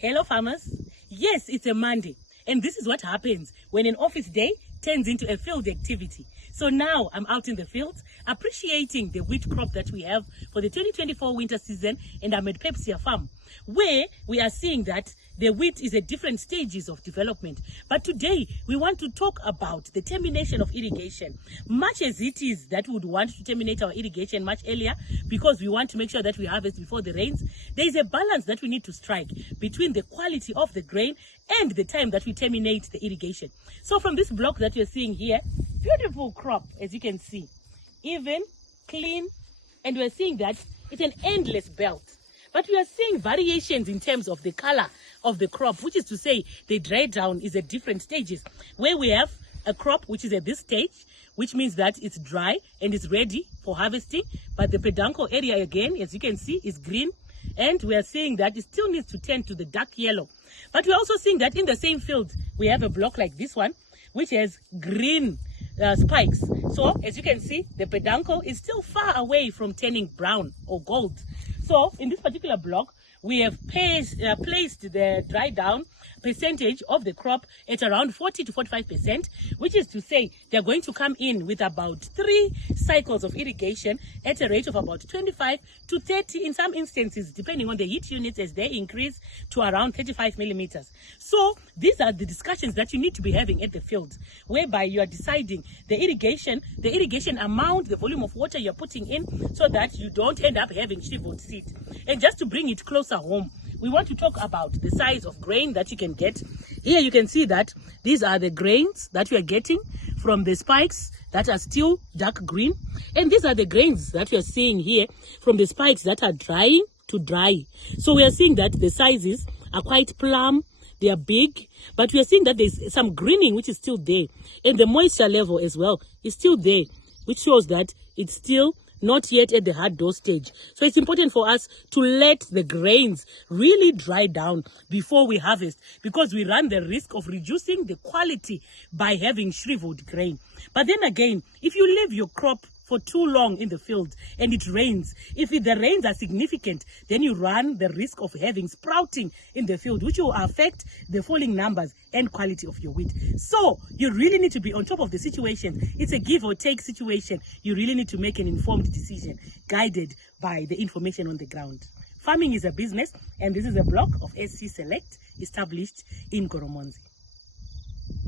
Hello farmers. Yes, it's a Monday, and this is what happens when an office day turns into a field activity. So now I'm out in the fields appreciating the wheat crop that we have for the 2024 winter season, and I'm at PEPSIA farm, where we are seeing that the wheat is at different stages of development. But today we want to talk about the termination of irrigation. Much as it is that we would want to terminate our irrigation much earlier because we want to make sure that we harvest before the rains, there is a balance that we need to strike between the quality of the grain and the time that we terminate the irrigation. So from this block that you're seeing here, beautiful crop, as you can see, even, clean, and we're seeing that it's an endless belt. But we are seeing variations in terms of the color of the crop, which is to say the dry down is at different stages, where we have a crop which is at this stage, which means that it's dry and it's ready for harvesting. But the peduncle area again, as you can see, is green, and we are seeing that it still needs to turn to the dark yellow. But we're also seeing that in the same field, we have a block like this one, which has green spikes. So as you can see, the peduncle is still far away from turning brown or gold. So in this particular block, we have placed the dry down percentage of the crop at around 40 to 45%, which is to say they're going to come in with about 3 cycles of irrigation at a rate of about 25 to 30 in some instances, depending on the heat units as they increase to around 35 millimeters. So these are the discussions that you need to be having at the field, whereby you are deciding the irrigation amount, the volume of water you're putting in, so that you don't end up having shriveled seed. And just to bring it closer home, we want to talk about the size of grain that you can get. Here you can see that these are the grains that we are getting from the spikes that are still dark green. And these are the grains that we are seeing here from the spikes that are drying to dry. So we are seeing that the sizes are quite plump, they are big, but we are seeing that there's some greening which is still there. And the moisture level as well is still there, which shows that it's still not yet at the hard dough stage. So it's important for us to let the grains really dry down before we harvest, because we run the risk of reducing the quality by having shriveled grain. But then again, if you leave your crop for too long in the field and it rains, if the rains are significant, then you run the risk of having sprouting in the field, which will affect the falling numbers and quality of your wheat. So you really need to be on top of the situation. It's a give or take situation. You really need to make an informed decision guided by the information on the ground. Farming is a business, and this is a block of SC Select established in Goromonzi.